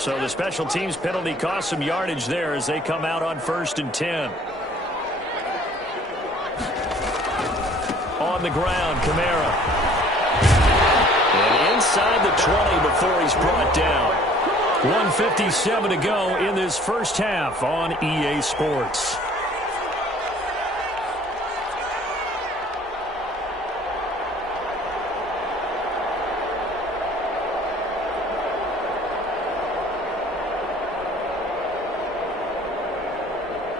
So the special teams penalty cost some yardage there as they come out on 1st and 10. On the ground, Kamara. And inside the 20 before he's brought down. 1:57 to go in this first half on EA Sports.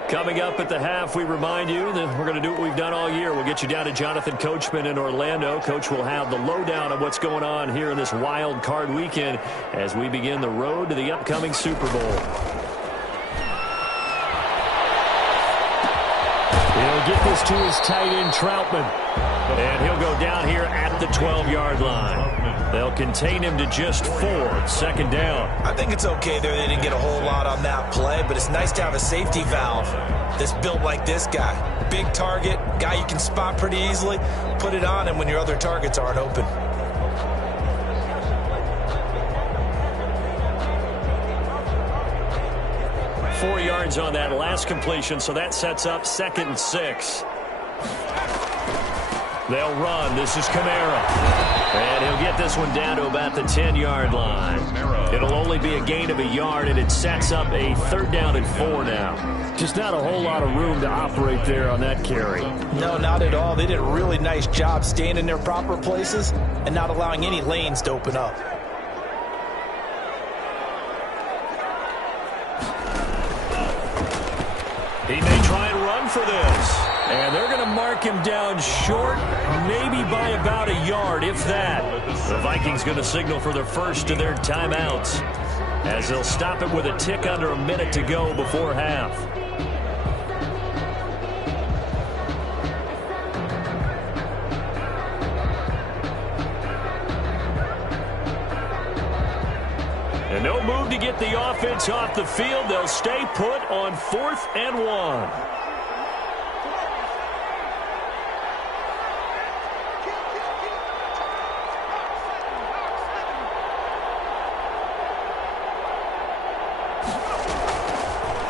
Coming up at the half, we remind you that we're going to do what we've done all year. We'll get you down to Jonathan Coachman in Orlando. Coach will have the lowdown of what's going on here in this wild card weekend as we begin the road to the upcoming Super Bowl. He'll get this to his tight end, Troutman. And he'll go down here at the 12-yard line. They'll contain him to just 4. 2nd down. I think it's okay there. They didn't get a whole lot on that play, but it's nice to have a safety valve that's built like this guy. Big target, guy you can spot pretty easily. Put it on him when your other targets aren't open. Four yards on that last completion, so that sets up 2nd and 6. They'll run. This is Kamara. And he'll get this one down to about the 10-yard line. It'll only be a gain of a yard, and it sets up a 3rd down and 4 now. Just not a whole lot of room to operate there on that carry. No, not at all. They did a really nice job staying in their proper places and not allowing any lanes to open up. He may try and run for this. And they're going to mark him down short, maybe by about a yard, if that. The Vikings going to signal for the first of their timeouts as they'll stop it with a tick under a minute to go before half. And no move to get the offense off the field. They'll stay put on 4th and 1.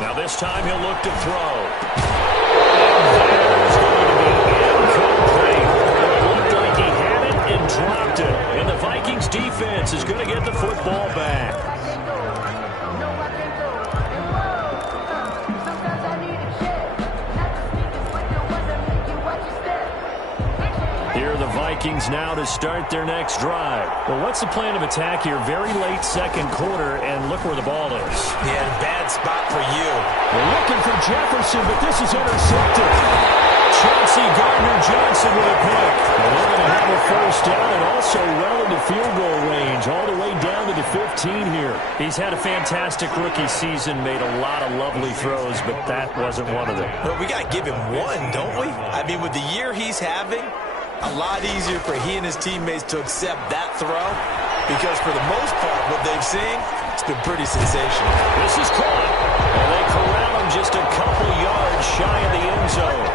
Now this time he'll look to throw. And that is going to be incomplete. It looked like he had it and dropped it. And the Vikings defense is going to get the football back. Here are the Vikings now to start their next drive. Well, what's the plan of attack here? Very late 2nd quarter, and look where the ball is. Yeah, bad spot for you. They're looking for Jefferson, but this is intercepted. Chauncey Gardner-Johnson with a pick. And they're going to have a 1st down and also well into field goal range, all the way down to the 15 here. He's had a fantastic rookie season, made a lot of lovely throws, but that wasn't one of them. But we got to give him one, don't we? I mean, with the year he's having, a lot easier for he and his teammates to accept that throw because for the most part, what they've seen, it's been pretty sensational. This is caught, and they corral him just a couple yards shy of the end zone.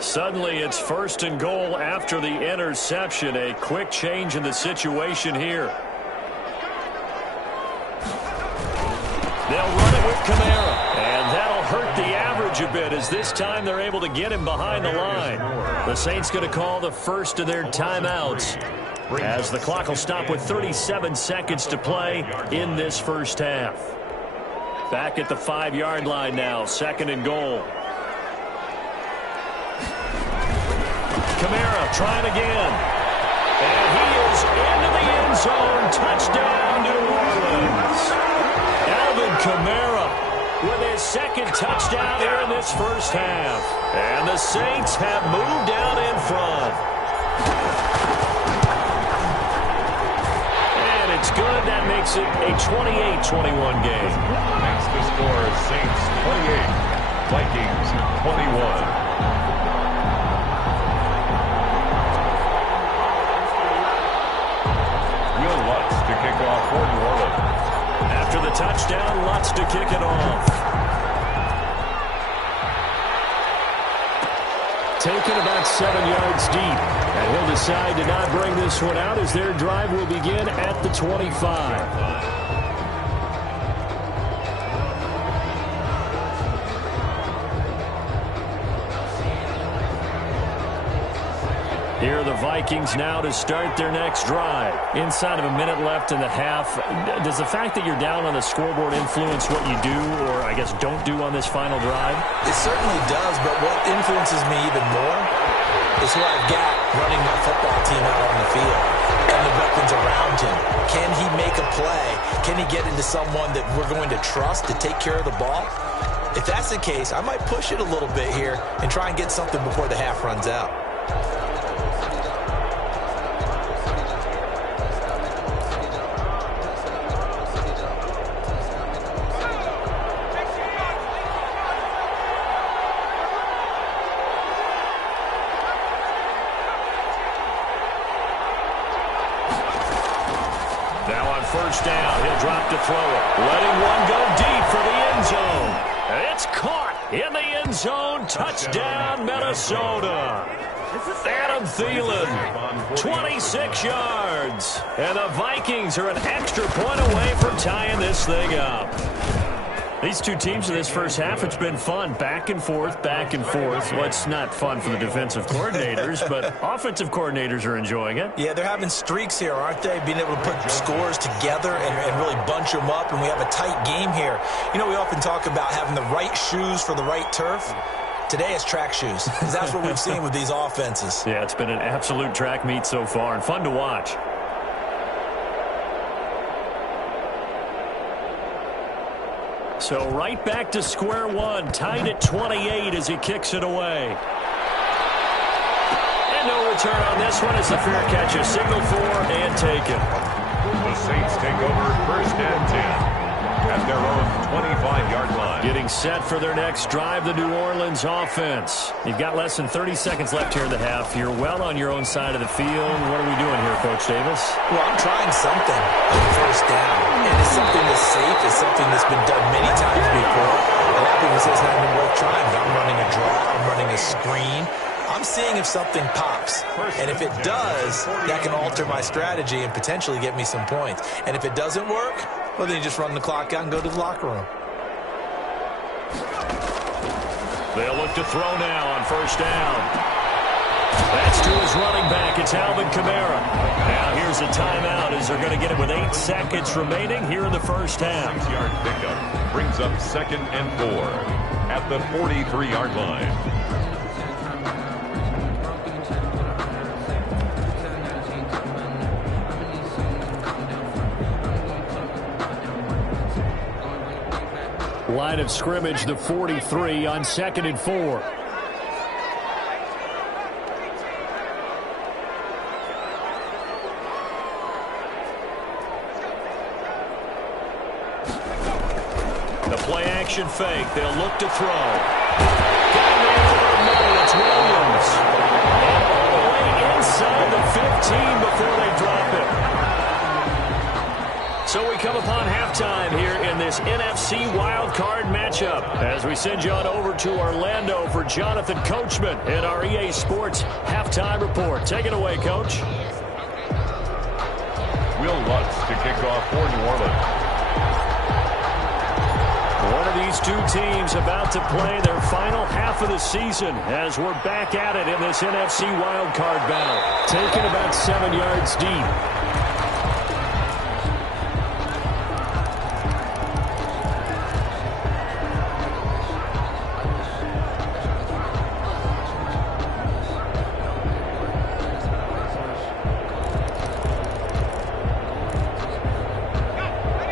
Suddenly, it's 1st and goal after the interception. A quick change in the situation here. They'll run it with Kamara. And that'll hurt the average a bit as this time they're able to get him behind the line. The Saints going to call the first of their timeouts as the clock will stop with 37 seconds to play in this first half. Back at the 5-yard line now, 2nd and goal. Kamara trying again. And he is into the end zone. Touchdown, New Orleans. Alvin Kamara with his 2nd touchdown here in this first half. And the Saints have moved out in front. And it's good. That makes makes it a 28-21 game. Makes the score Saints 28, Vikings 21. Will Lutz to kick off for New Orleans. After the touchdown, Lutz to kick it off. Taken about 7 yards deep. And he'll decide to not bring this one out as their drive will begin at the 25. Here are the Vikings now to start their next drive. Inside of a minute left in the half, does the fact that you're down on the scoreboard influence what you do, or I guess don't do on this final drive? It certainly does, but what influences me even more is who I've got running that football team out on the field and the weapons around him. Can he make a play? Can he get into someone that we're going to trust to take care of the ball? If that's the case, I might push it a little bit here and try and get something before the half runs out. First down, he'll drop to throw it. Letting one go deep for the end zone. It's caught in the end zone. Touchdown, Minnesota. Adam Thielen, 26 yards. And the Vikings are an extra point away from tying this thing up. These two teams in this first half, it's been fun. Back and forth, back and forth. Well, it's not fun for the defensive coordinators, but offensive coordinators are enjoying it. Yeah, they're having streaks here, aren't they? Being able to put scores together and really bunch them up, and we have a tight game here. You know, we often talk about having the right shoes for the right turf. Today it's track shoes, because that's what we've seen with these offenses. Yeah, it's been an absolute track meet so far, and fun to watch. So right back to square one, tied at 28 as he kicks it away. And no return on this one as the fair catch is signaled for and taken. The Saints take over first and 10 at their own 25-yard line. Getting set for their next drive, the New Orleans offense. You've got less than 30 seconds left here in the half. You're well on your own side of the field. What are we doing here, Coach Davis? Well, I'm trying something on first down. And it's something that's safe. It's something that's been done many times before. A lot of people say it's not even worth trying. But I'm running a draw. I'm running a screen. I'm seeing if something pops. And if it does, that can alter my strategy and potentially get me some points. And if it doesn't work, well, then you just run the clock out and go to the locker room. They'll look to throw now on first down. That's to his running back. It's Alvin Kamara. Now here's a timeout as they're going to get it with 8 seconds remaining here in the first half. 6-yard pickup brings up 2nd and 4 at the 43-yard line. Line of scrimmage, the 43 on 2nd and 4. The play action fake. They'll look to throw. Got him over the middle. It's Williams. And all the way inside the 15 before they drop it. So we come upon halftime here in this NFC wildcard matchup as we send you on over to Orlando for Jonathan Coachman in our EA Sports halftime report. Take it away, Coach. Will Lutz to kick off for New Orleans. One of these two teams about to play their final half of the season as we're back at it in this NFC wildcard battle. Taken about 7 yards deep.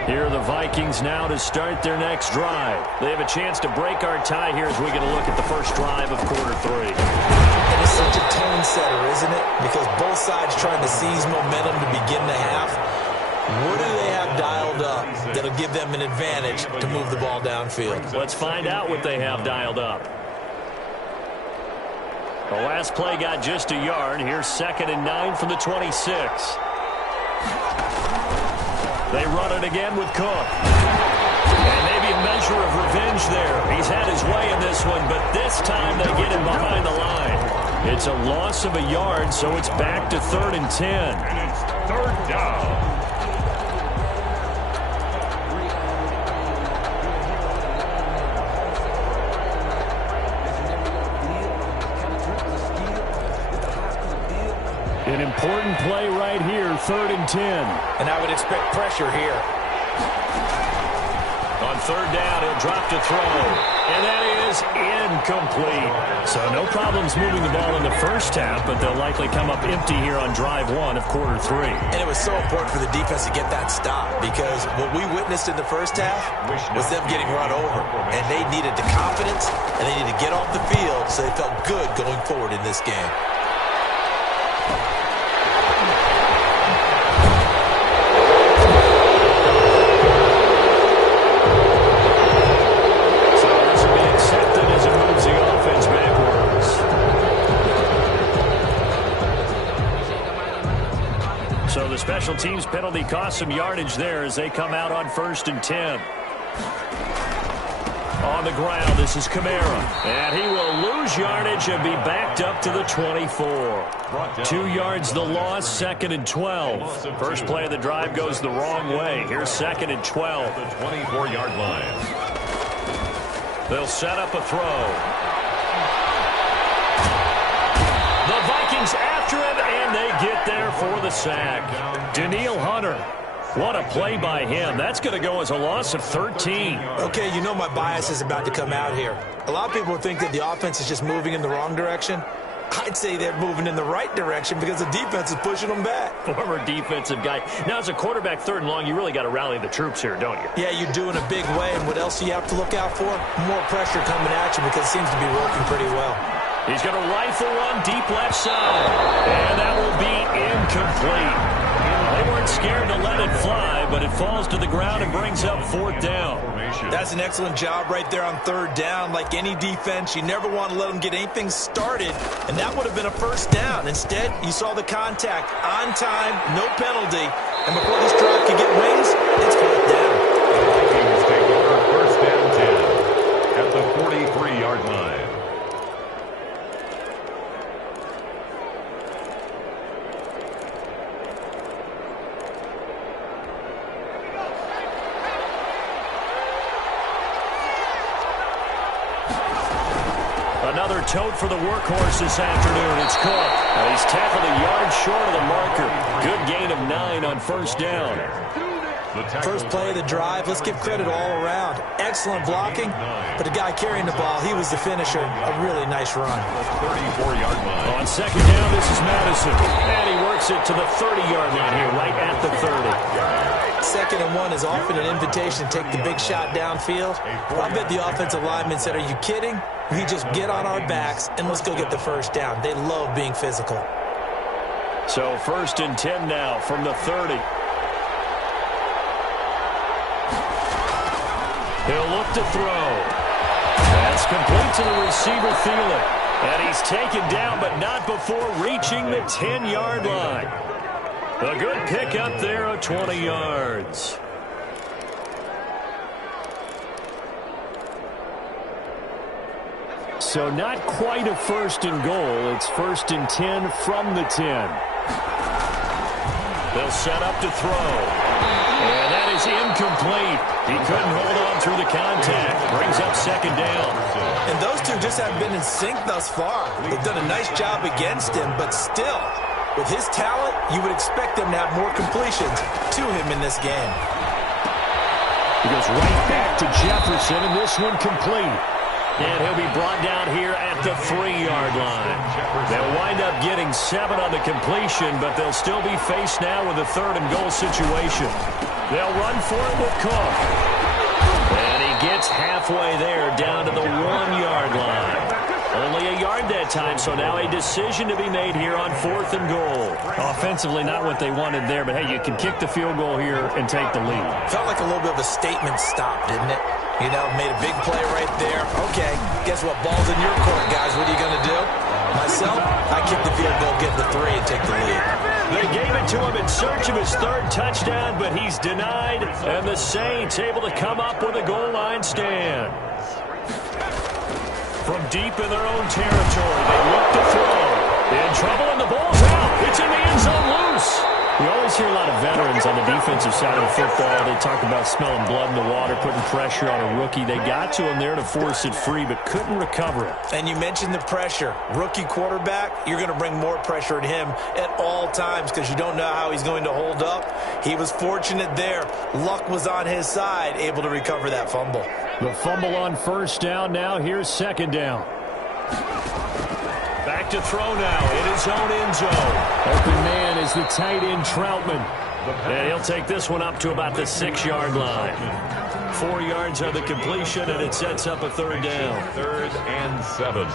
Here are the Vikings now to start their next drive. They have a chance to break our tie here as we get a look at the first drive of quarter 3. And it's such a tone setter, isn't it? Because both sides trying to seize momentum to begin the half. What do they have dialed up that'll give them an advantage to move the ball downfield? Let's find out what they have dialed up. The last play got just a yard. Here's 2nd and 9 from the 26. They run it again with Cook. And maybe a measure of revenge there. He's had his way in this one, but this time they get him behind the line. It's a loss of a yard, so it's back to 3rd and 10. And it's 3rd down. An important play right here, 3rd and 10. And I would expect pressure here. On 3rd down, he'll drop to throw. And that is incomplete. So no problems moving the ball in the first half, but they'll likely come up empty here on drive 1 of quarter 3. And it was so important for the defense to get that stop, because what we witnessed in the first half was them getting run over. And they needed the confidence, and they needed to get off the field so they felt good going forward in this game. Special teams penalty cost some yardage there as they come out on 1st and 10. On the ground, this is Kamara. And he will lose yardage and be backed up to the 24. 2 yards the loss, 2nd and 12. First play of the drive goes the wrong way. Here's 2nd and 12. The 24-yard line. They'll set up a throw. The Vikings after him, and they get there for the sack. Danielle Hunter. What a play by him. That's going to go as a loss of 13. Okay, you know my bias is about to come out here. A lot of people think that the offense is just moving in the wrong direction. I'd say they're moving in the right direction because the defense is pushing them back. Former defensive guy. Now, as a quarterback 3rd and long, you really got to rally the troops here, don't you? Yeah, you do in a big way. And what else do you have to look out for? More pressure coming at you because it seems to be working pretty well. He's going to rifle one deep left side. And that will be incomplete. They weren't scared to let it fly, but it falls to the ground and brings up 4th down. That's an excellent job right there on 3rd down. Like any defense, you never want to let them get anything started, and that would have been a 1st down. Instead, you saw the contact on time, no penalty, and before this drive could get wings, it's 4th down. The Vikings take over 1st and 10 at the 43-yard line. Another tote for the workhorse this afternoon. It's Cook. He's tackled a yard short of the marker. Good gain of 9 on 1st down. First play of the drive, let's give credit all around. Excellent blocking, but the guy carrying the ball, he was the finisher. A really nice run. 34-yard line. On 2nd down, this is Madison. And he works it to the 30-yard line here, right at the 30. 2nd and 1 is often an invitation to take the big shot downfield. I bet the offensive lineman said, are you kidding? We just get on our backs and let's go get the 1st down. They love being physical. So 1st and 10 now from the 30. He'll look to throw. That's complete to the receiver, Thielen. And he's taken down, but not before reaching the 10-yard line. A good pickup there of 20 yards. So not quite a 1st and goal. It's 1st and 10 from the 10. They'll set up to throw. And that is incomplete. He couldn't hold on through the contact. Brings up 2nd down. And those two just haven't been in sync thus far. They've done a nice job against him, but still, with his talent, you would expect them to have more completions to him in this game. He goes right back to Jefferson, and this one complete. And he'll be brought down here at the 3-yard line. They'll wind up getting 7 on the completion, but they'll still be faced now with a 3rd and goal situation. They'll run for it with Cook. And he gets halfway there down to the 1-yard line. Only a yard that that time. So now a decision to be made here on 4th and goal. Offensively, not what they wanted there, but hey, you can kick the field goal here and take the lead. Felt like a little bit of a statement stop, didn't it? You know, made a big play right there. Okay, guess what? Ball's in your court, guys. What are you going to do? Myself, I kick the field goal, get the 3, and take the lead. They gave it to him in search of his 3rd touchdown, but he's denied, and the Saints able to come up with a goal line stand. From deep in their own territory, they look to throw. In trouble, and the ball's out. It's in the end zone loose. We always hear a lot of veterans on the defensive side of the football. They talk about smelling blood in the water, putting pressure on a rookie. They got to him there to force it free, but couldn't recover it. And you mentioned the pressure. Rookie quarterback, you're going to bring more pressure at him at all times because you don't know how he's going to hold up. He was fortunate there. Luck was on his side, able to recover that fumble. The fumble on 1st down. Now here's 2nd down. Back to throw now in his own end zone. Open man is the tight end Troutman. And he'll take this one up to about the 6-yard line. 4 yards on the completion, and it sets up a 3rd down. 3rd and 7.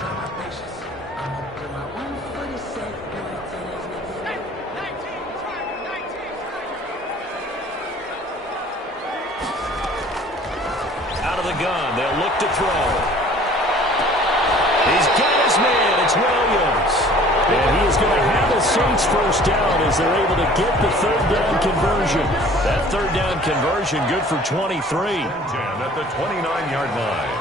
Out of the gun, they'll look to throw. He's got his man. It's Williams. And he is going to have the Saints 1st down as they're able to get the 3rd down conversion. That 3rd down conversion good for 23. 10 at the 29-yard line.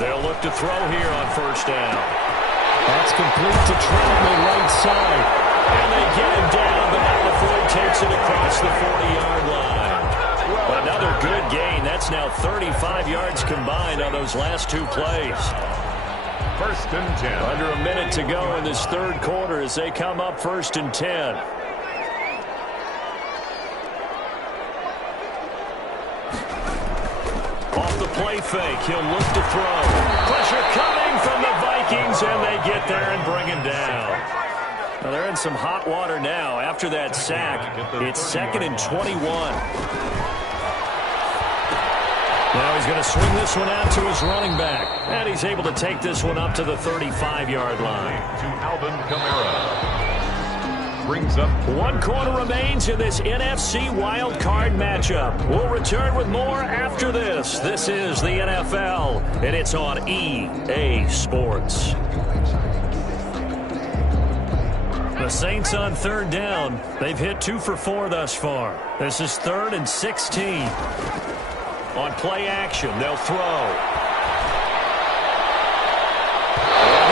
They'll look to throw here on 1st down. That's complete to Troutman right side. And they get him down, but now LaFleur takes it across the 40-yard line. Another good gain. That's now 35 yards combined on those last 2 plays. 1st and 10. Under a minute to go in this 3rd quarter as they come up 1st and 10. Off the play fake, he'll look to throw. Pressure coming from the Vikings, and they get there and bring him down. Well, they're in some hot water now. After that sack, it's 2nd and 21. Now he's going to swing this one out to his running back. And he's able to take this one up to the 35-yard line. To Alvin Kamara. Brings up 1 quarter remains in this NFC wild card matchup. We'll return with more after this. This is the NFL, and it's on EA Sports. The Saints on 3rd down. They've hit 2 for 4 thus far. This is 3rd and 16. On play action, they'll throw. And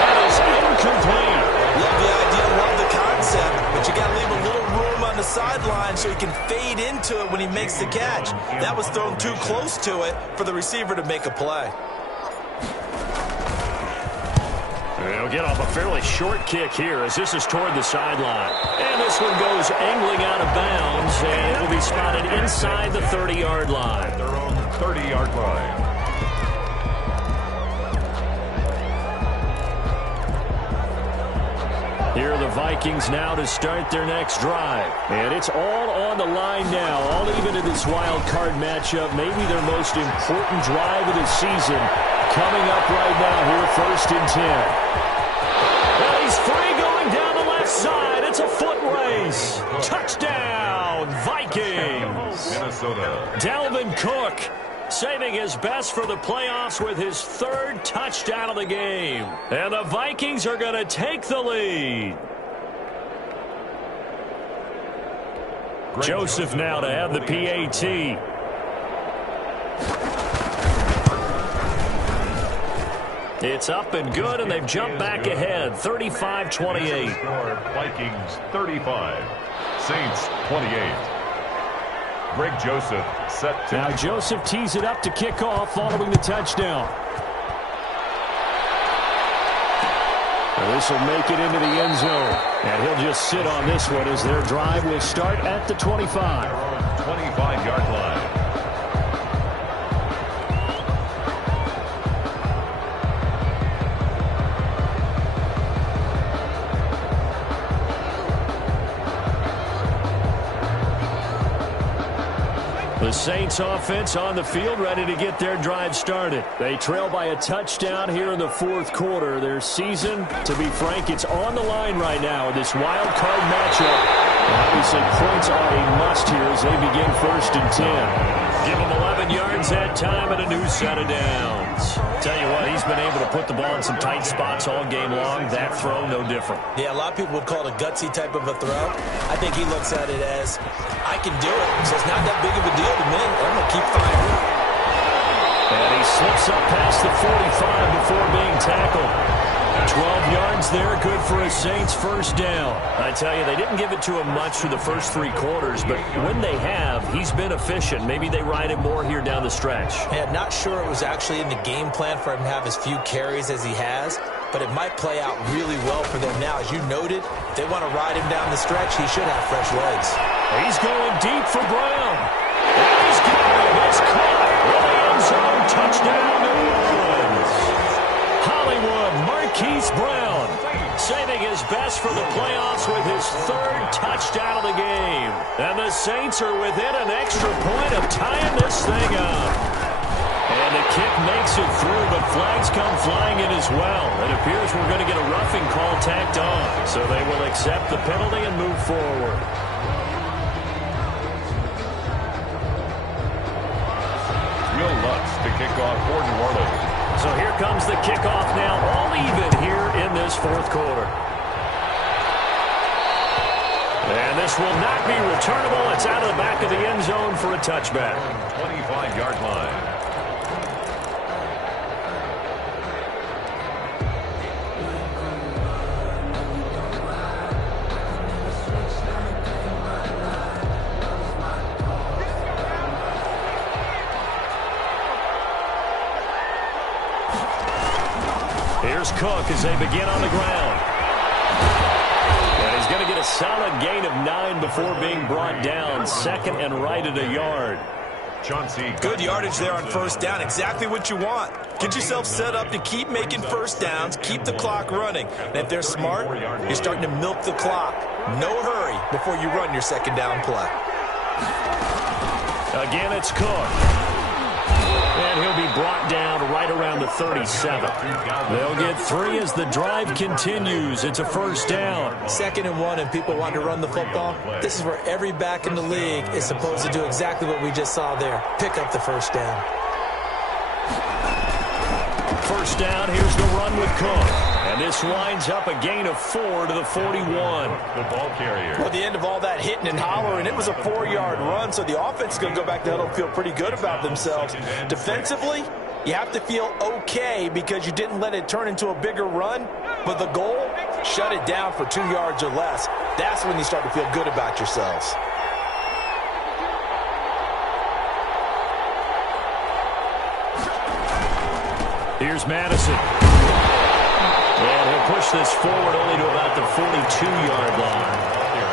that is incomplete. Love the idea, love the concept, but you got to leave a little room on the sideline so he can fade into it when he makes the catch. That was thrown too close to it for the receiver to make a play. They'll get off a fairly short kick here as this is toward the sideline. And this one goes angling out of bounds, and it will be spotted inside the 30-yard line. their own 30-yard line. Here are the Vikings now to start their next drive. And it's all on the line now, all even in this wild card matchup. Maybe their most important drive of the season coming up right now here, 1st and 10. Well, he's free going down the left side. It's a foot race. Touchdown, Vikings. Minnesota. Dalvin Cook saving his best for the playoffs with his 3rd touchdown of the game. And the Vikings are going to take the lead. Joseph now to have the PAT. It's up and good, and they've jumped back ahead, 35-28. Vikings 35, Saints 28. Greg Joseph set to. Now Joseph tees it up to kick off following the touchdown. And this will make it into the end zone. And he'll just sit on this one as their drive will start at the 25. 25-yard line. Saints offense on the field, ready to get their drive started. They trail by a touchdown here in the fourth quarter. Their season, to be frank, it's on the line right now in this wild card matchup. And obviously, points are a must here as they begin 1st and 10. Give him 11 yards that time and a new set of downs. Tell you what, he's been able to put the ball in some tight spots all game long. That throw, no different. Yeah, a lot of people would call it a gutsy type of a throw. I think he looks at it as, I can do it, so it's not that big of a deal to me. I'm going to keep firing. And he slips up past the 45 before being tackled. 12 yards there, good for a Saints first down. I tell you, they didn't give it to him much through the first 3 quarters, but when they have, he's been efficient. Maybe they ride him more here down the stretch. Yeah, not sure it was actually in the game plan for him to have as few carries as he has, but it might play out really well for them now. As you noted, if they want to ride him down the stretch, he should have fresh legs. He's going deep for Brown. And he's got him. It's caught. In the end zone. Touchdown, New Orleans. Hollywood Marquise Brown saving his best for the playoffs with his 3rd touchdown of the game. And the Saints are within an extra point of tying this thing up. And the kick makes it through, but flags come flying in as well. It appears we're going to get a roughing call tacked on. So they will accept the penalty and move forward. Will Lutz to kick off for New Orleans. So here comes the kickoff now, all even here in this fourth quarter. And this will not be returnable. It's out of the back of the end zone for a touchback. 25-yard line. Here's Cook as they begin on the ground. And he's going to get a solid gain of 9 before being brought down. 2nd and right at a yard. Good yardage there on first down. Exactly what you want. Get yourself set up to keep making first downs, keep the clock running. And if they're smart, you're starting to milk the clock. No hurry before you run your second down play. Again, it's Cook. And he'll be brought down right around the 37. They'll get 3 as the drive continues. It's a first down. 2nd and 1, and people want to run the football. This is where every back in the league is supposed to do exactly what we just saw there. Pick up the first down. First down, here's the run with Cook. And this winds up a gain of 4 to the 41. The ball carrier. Well, the end of all that hitting and hollering, it was a 4-yard run, so the offense is going to go back to huddle and feel pretty good about themselves. Defensively, you have to feel okay because you didn't let it turn into a bigger run, but the goal, shut it down for 2 yards or less. That's when you start to feel good about yourselves. Here's Madison. And he'll push this forward only to about the 42-yard line.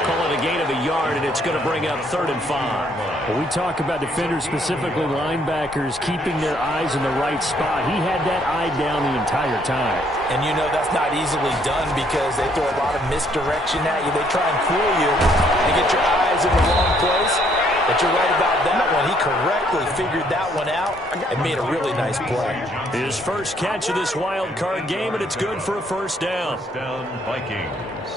Call it a gain of a yard, and it's going to bring up 3rd and 5. Well, we talk about defenders, specifically linebackers, keeping their eyes in the right spot. He had that eye down the entire time. And you know that's not easily done because they throw a lot of misdirection at you. They try and fool you and get your eyes in the wrong place. But you're right about that one. He correctly figured that one out and made a really nice play. His first catch of this wild card game, and it's good for a first down. First down, Vikings.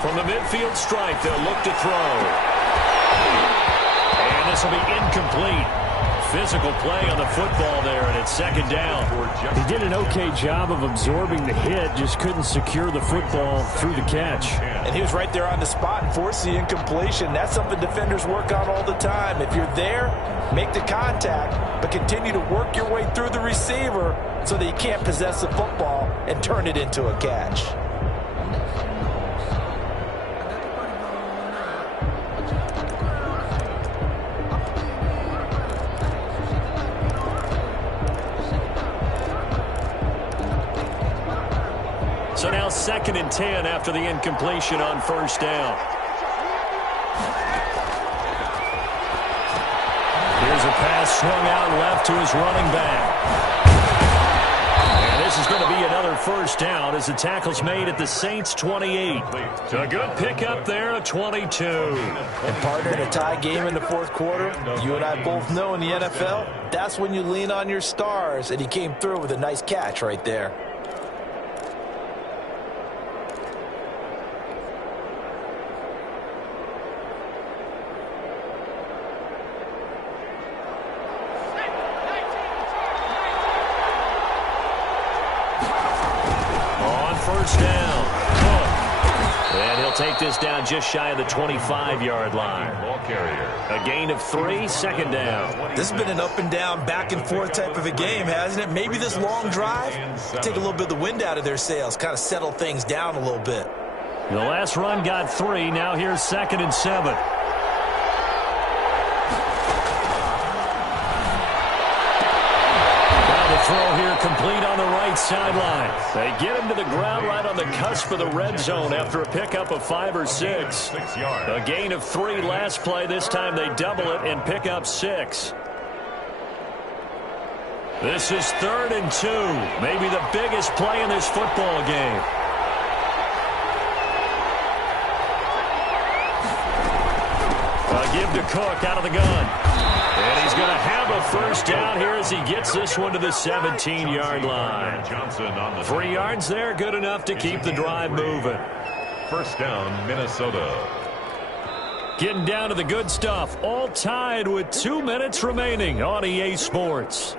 From the midfield stripe, they'll look to throw. And this will be incomplete. Physical play on the football there, and it's 2nd down. He did an okay job of absorbing the hit, just couldn't secure the football through the catch. And he was right there on the spot and forced the incompletion. That's something defenders work on all the time. If you're there, make the contact, but continue to work your way through the receiver so that you can't possess the football and turn it into a catch. So now 2nd and 10 after the incompletion on first down. Here's a pass swung out left to his running back. And this is going to be another first down as the tackle's made at the Saints' 28. A good pickup there at 22. And partner, in a tie game in the fourth quarter, you and I both know in the NFL, that's when you lean on your stars, and he came through with a nice catch right there. First down, Cook. And he'll take this down just shy of the 25-yard line. Ball carrier. A gain of 3, second down. This has been an up and down, back and forth type of a game, hasn't it? Maybe this long drive, take a little bit of the wind out of their sails, kind of settle things down a little bit. The last run got 3. Now here's 2nd and 7. Throw here complete on the right sideline. They get him to the ground right on the cusp of the red zone after a pickup of 5 or 6. A gain of 3 last play. This time they double it and pick up 6. This is 3rd and 2. Maybe the biggest play in this football game. A give to Cook out of the gun. And he's going to have a first down here as he gets this one to the 17-yard line. 3 yards there, good enough to keep the drive moving. First down, Minnesota. Getting down to the good stuff, all tied with 2 minutes remaining on EA Sports.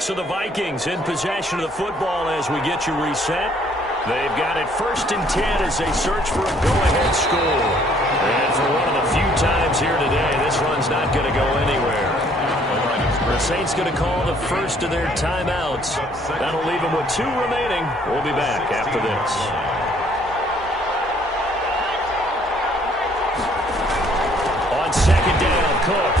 So the Vikings in possession of the football as we get you reset. They've got it 1st and 10 as they search for a go-ahead score. And for one of the few times here today, this run's not going to go anywhere. The Saints going to call the first of their timeouts. That'll leave them with 2 remaining. We'll be back after this. On 2nd down, Cook.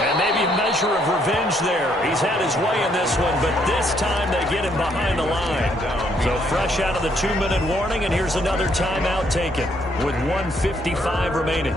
And maybe a measure of revenge there. He's had his way in this one, but this time they get him behind the line. So fresh out of the 2-minute warning, and here's another timeout taken with 1:55 remaining.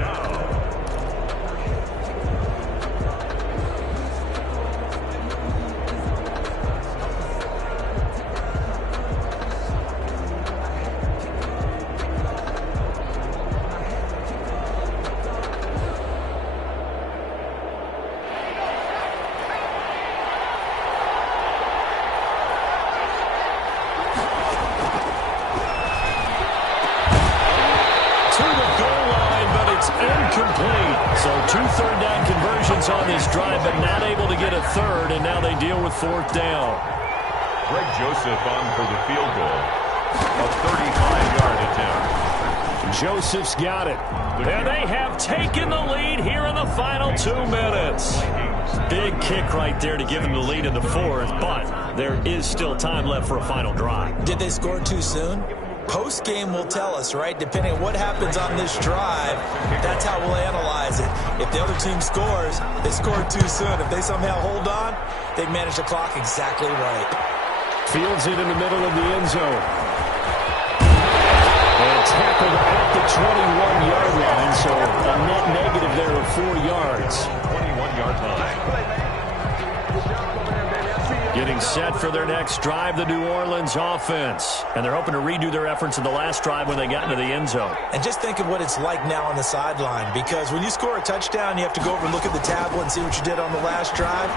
On this drive, but not able to get a 3rd, and now they deal with 4th down. Greg Joseph on for the field goal. A 35-yard attempt. Joseph's got it. And they have taken the lead here in the final 2 minutes. Big kick right there to give them the lead in the 4th, but there is still time left for a final drive. Did they score too soon? Post-game will tell us, right? Depending on what happens on this drive, that's how we'll analyze it. If the other team scores, they scored too soon. If they somehow hold on, they manage the clock exactly right. Fields it in the middle of the end zone. And tackled at the 21-yard line, so a net negative there of 4 yards. 21-yard line. Getting set for their next drive, the New Orleans offense. And they're hoping to redo their efforts in the last drive when they got into the end zone. And just think of what it's like now on the sideline, because when you score a touchdown, you have to go over and look at the tablet and see what you did on the last drive.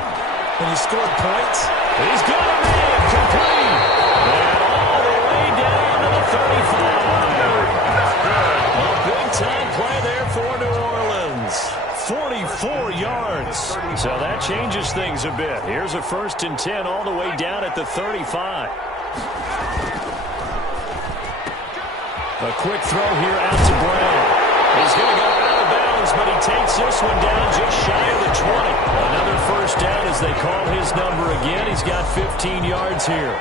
When you scored points, he's got it in, complete. And all the way down to the 35. A big-time play there for New Orleans. 44 yards. So that changes things a bit. Here's a 1st and 10 all the way down at the 35. A quick throw here out to Brown. He's going to go out of bounds, but he takes this one down just shy of the 20. Another 1st down as they call his number again. He's got 15 yards here.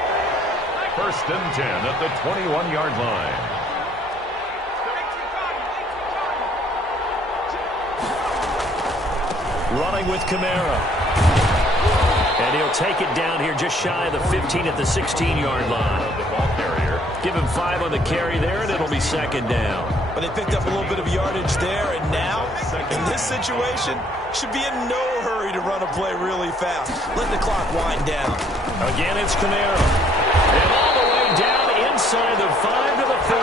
1st and 10 at the 21-yard line. Running with Kamara. And he'll take it down here just shy of the 15 at the 16-yard line. The ball carrier. Give him 5 on the carry there, and it'll be second down. But they picked up a little bit of yardage there, and now, in this situation, should be in no hurry to run a play really fast. Let the clock wind down. Again, it's Camaro. And all the way down inside the 5 to the 4.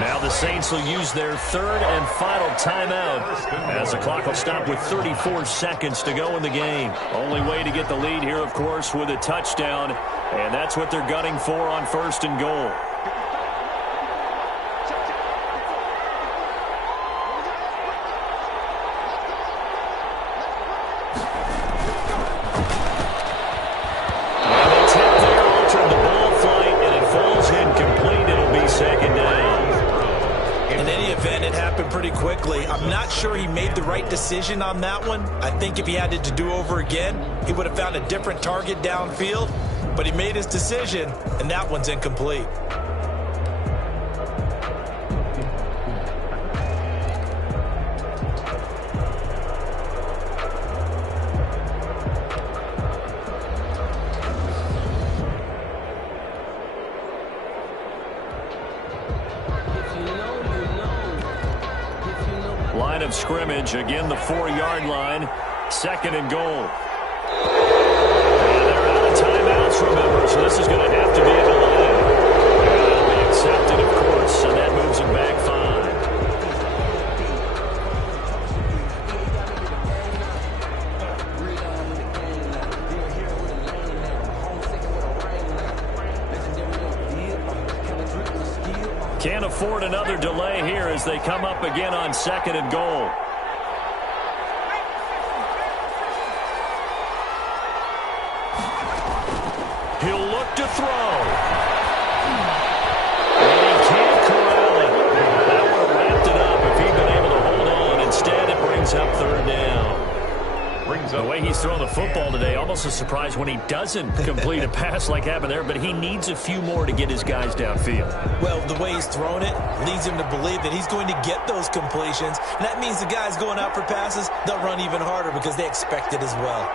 Now the Saints will use their third and final timeout as the clock will stop with 34 seconds to go in the game. Only way to get the lead here, of course, with a touchdown, and that's what they're gunning for on first and goal. Pretty quickly. I'm not sure he made the right decision on that one. I think if he had it to do over again, he would have found a different target downfield, but he made his decision, and that one's incomplete. Line of scrimmage, again the 4-yard line, second and goal. And they're out of timeouts, remember, so this is going to have to be a delay. And it'll be accepted, of course, and that moves them back 5. Can't afford another delay here as they come up again on second and goal. He'll look to throw. And he can't corral it. That would have wrapped it up if he'd been able to hold on. Instead, it brings up third down. The way he's throwing the football today, almost a surprise when he doesn't complete a pass like happened there, but he needs a few more to get his guys downfield. Well, the way he's thrown it leads him to believe that he's going to get those completions, and that means the guys going out for passes, they'll run even harder because they expect it as well.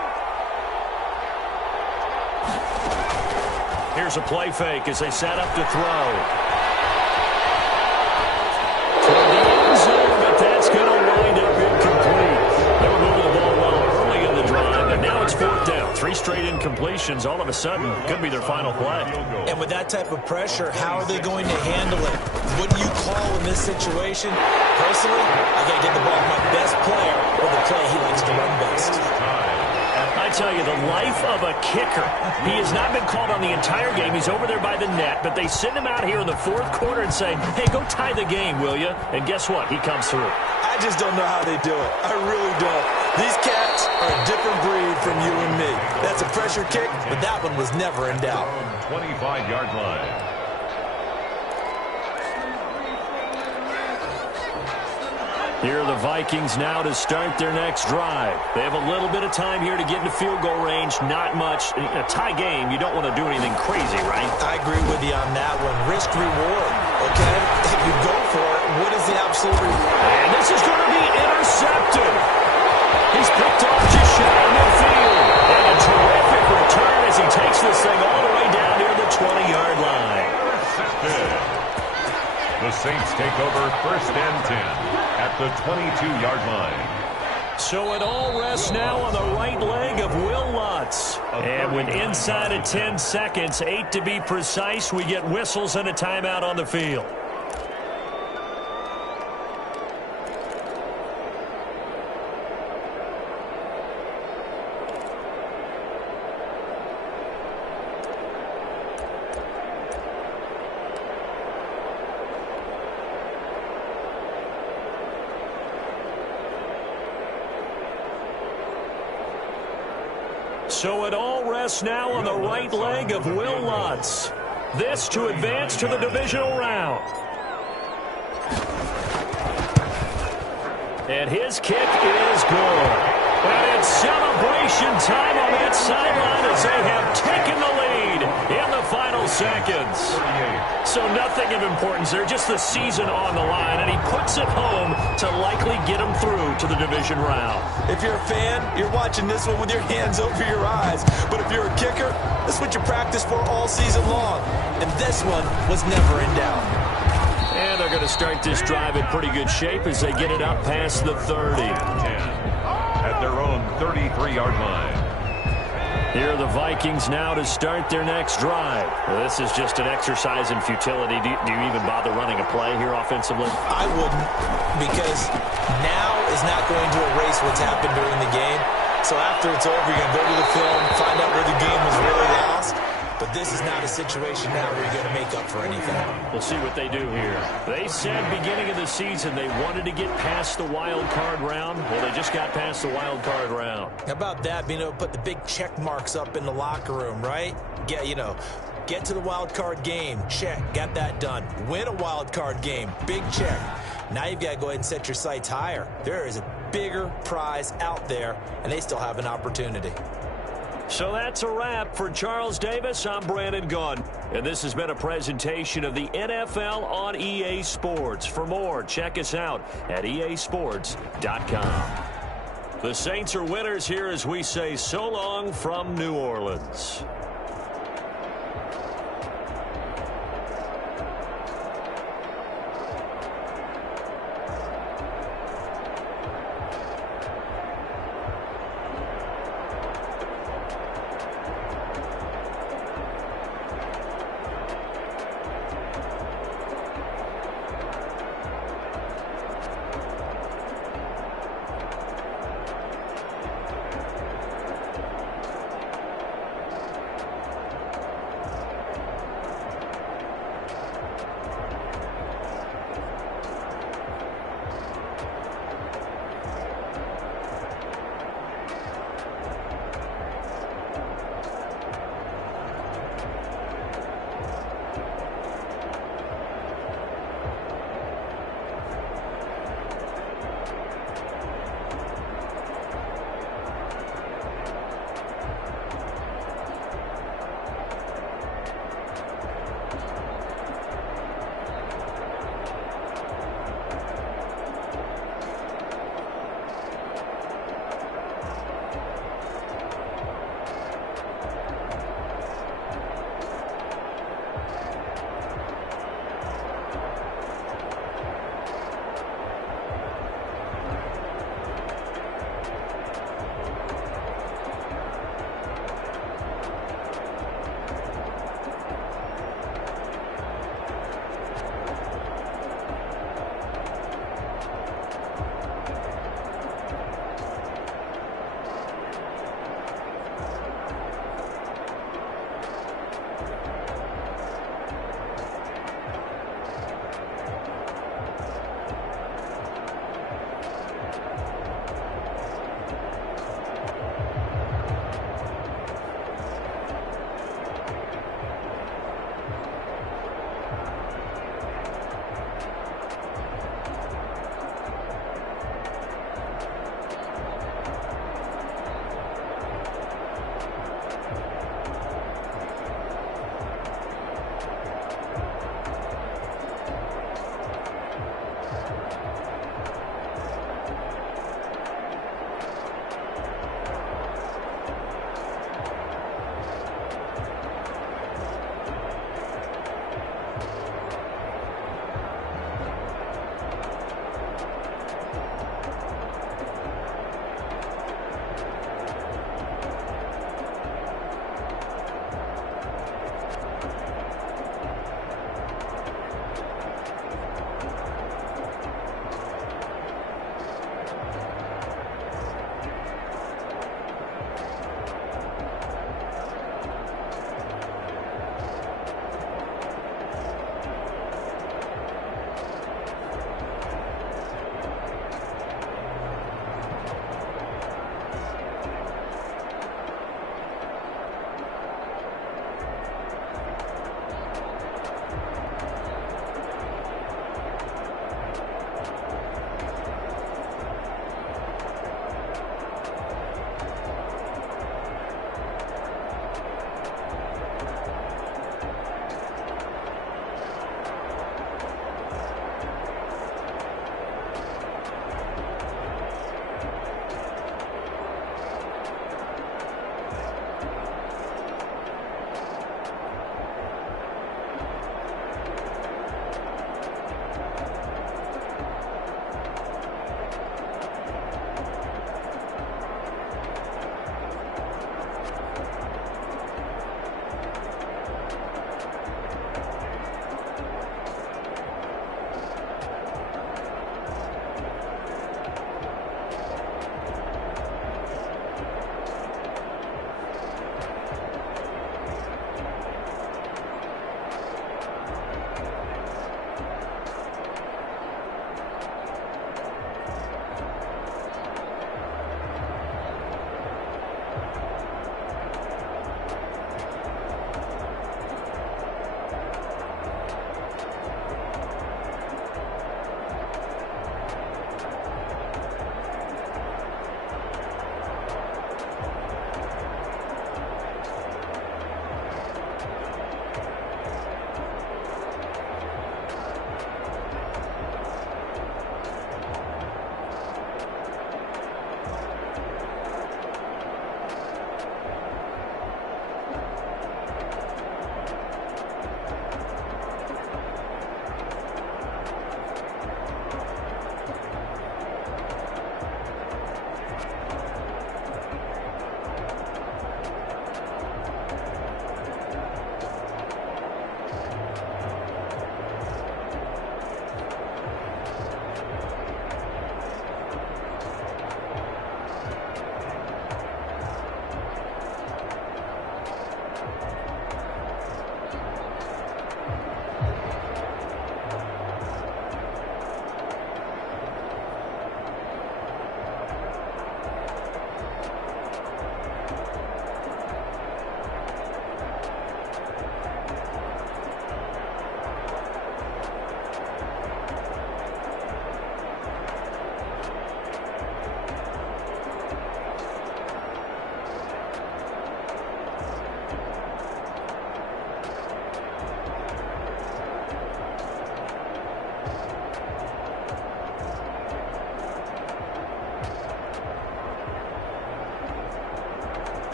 Here's a play fake as they set up to throw. Toward the end zone, but that's going to wind up incomplete. They were moving the ball well early in the drive, and now it's fourth down. 3 straight incompletions all of a sudden could be their final play. And with that type of pressure, how are they going to handle it? What do you call in this situation? Personally, I got to give the ball to my best player with the play he likes to run best. I tell you, the life of a kicker. He has not been called on the entire game. He's over there by the net, but they send him out here in the fourth quarter and say, hey, go tie the game, will you? And guess what? He comes through. I just don't know how they do it. I really don't. These cats are a different breed from you and me. That's a pressure kick, but that one was never in doubt. 25-yard line. Here are the Vikings now to start their next drive. They have a little bit of time here to get into field goal range. Not much. In a tie game, you don't want to do anything crazy, right? I agree with you on that one. Risk reward, okay? If you go for it, what is the absolute reward? And this is going to be intercepted. He's picked off just shy of midfield. And a terrific return as he takes this thing all the way down near the 20-yard line. The Saints take over first and 10 at the 22-yard line. So it all rests now on the right leg of Will Lutz. And with inside of 10 seconds, 8 to be precise, we get whistles and a timeout on the field. So it all rests now on the right leg of Will Lutz. This to advance to the divisional round. And his kick is good. And it's celebration time on that sideline as they have taken the lead in the final seconds. So nothing of importance there, just the season on the line, and he puts it home to likely get them through to the division round. If you're a fan, you're watching this one with your hands over your eyes. But if you're a kicker, this is what you practice for all season long. And this one was never in doubt. And they're going to start this drive in pretty good shape as they get it up past the 30. At their own 33-yard line. Here are the Vikings now to start their next drive. Well, this is just an exercise in futility. Do you even bother running a play here offensively? I wouldn't, because now is not going to erase what's happened during the game. So after it's over, you're going to go to the film, find out where the game was really lost. But this is not a situation now where you're going to make up for anything. We'll see what they do here. They said beginning of the season they wanted to get past the wild card round. Well, they just got past the wild card round. How about that, being able to put the big check marks up in the locker room, right? Get to the wild card game. Check. Got that done. Win a wild card game. Big check. Now you've got to go ahead and set your sights higher. There is a bigger prize out there, and they still have an opportunity. So that's a wrap for Charles Davis. I'm Brandon Gaudin, and this has been a presentation of the NFL on EA Sports. For more, check us out at easports.com. The Saints are winners here as we say so long from New Orleans.